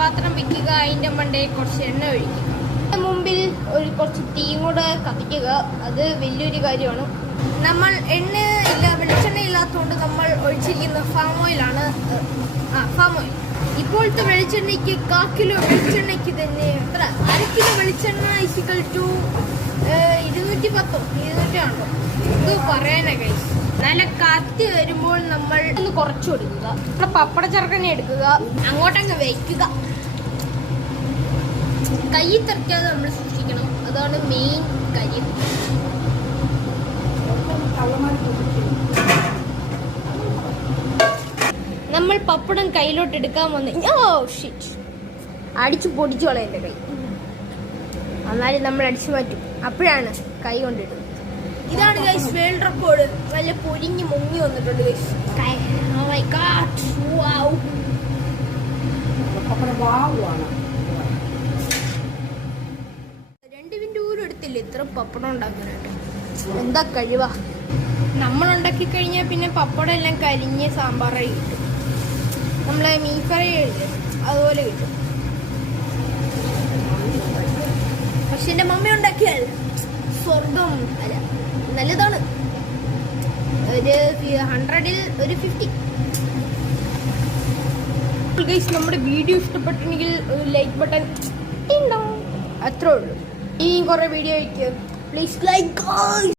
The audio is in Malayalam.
പാത്രം വെക്കുക, അതിൻ്റെ മണ്ടയിൽ കുറച്ച് എണ്ണ ഒഴിക്കുക. മുമ്പിൽ കുറച്ച് തീയും കൂടെ കത്തിക്കുക. അത് വലിയൊരു കാര്യമാണ്. നമ്മൾ വെളിച്ചെണ്ണ ഇല്ലാത്തതുകൊണ്ട് നമ്മൾ ഒഴിച്ചിരിക്കുന്ന ഫാം ഓയിലാണ്. ഫാം ഓയിൽ ഇപ്പോഴത്തെ വെളിച്ചെണ്ണയ്ക്ക് 1/4 കിലോ വെളിച്ചെണ്ണയ്ക്ക് തന്നെ എത്ര 1/2 കിലോ വെളിച്ചെണ്ണ ഇസിക്കൽ ടു 210 200 ഇത് പറയാനാ ഗൈസ്. നല്ല കത്തി വരുമ്പോൾ നമ്മൾ ഒന്ന് കുറച്ചു കൊടുക്കുക. നമ്മുടെ പപ്പട ചെറുക്കനെ എടുക്കുക, അങ്ങോട്ടങ്ങ് വയ്ക്കുക. കൈ തറക്കാതെ നമ്മൾ സൂക്ഷിക്കണം, അതാണ് മെയിൻ കാര്യം. നമ്മൾ പപ്പടം കയ്യിലോട്ട് എടുക്കാൻ വന്ന് അടിച്ചു പൊടിച്ചു കളയാം എൻ്റെ കൈ. എന്നാലും നമ്മൾ അടിച്ചു മാറ്റും, അപ്പോഴാണ് കൈ കൊണ്ടിടുന്നത്. ഇതാണ് ഗൈസ് വേൾഡ് റെക്കോർഡ്. നല്ല പൊരിഞ്ഞ് മുങ്ങി വന്നിട്ടുണ്ട് guys. Oh my God. Wow. 2 minute പോലും എടുത്തില്ല ഇത്ര പപ്പടം ഉണ്ടാക്കാനായിട്ട്. എന്താ കഴിവാ. നമ്മളുണ്ടാക്കി കഴിഞ്ഞാൽ പിന്നെ പപ്പടം എല്ലാം കരിഞ്ഞ് സാമ്പാറായി കിട്ടും. നമ്മളെ മീൻ ഫ്രൈ അതുപോലെ കിട്ടും. പക്ഷെ എൻ്റെ മമ്മി ഉണ്ടാക്കിയാൽ സ്വർഗം അല്ല, നല്ലതാണ്. ഒരു 100ൽ ഒരു 50. ഗൈസ്, നമ്മുടെ വീഡിയോ ഇഷ്ടപ്പെട്ടെങ്കിൽ ഒരു ലൈക്ക് ബട്ടൺ ഉണ്ടാവും, അത്രേ ഉള്ളൂ. ഇനിയും കുറേ വീഡിയോ ആയിരിക്കും. Please like.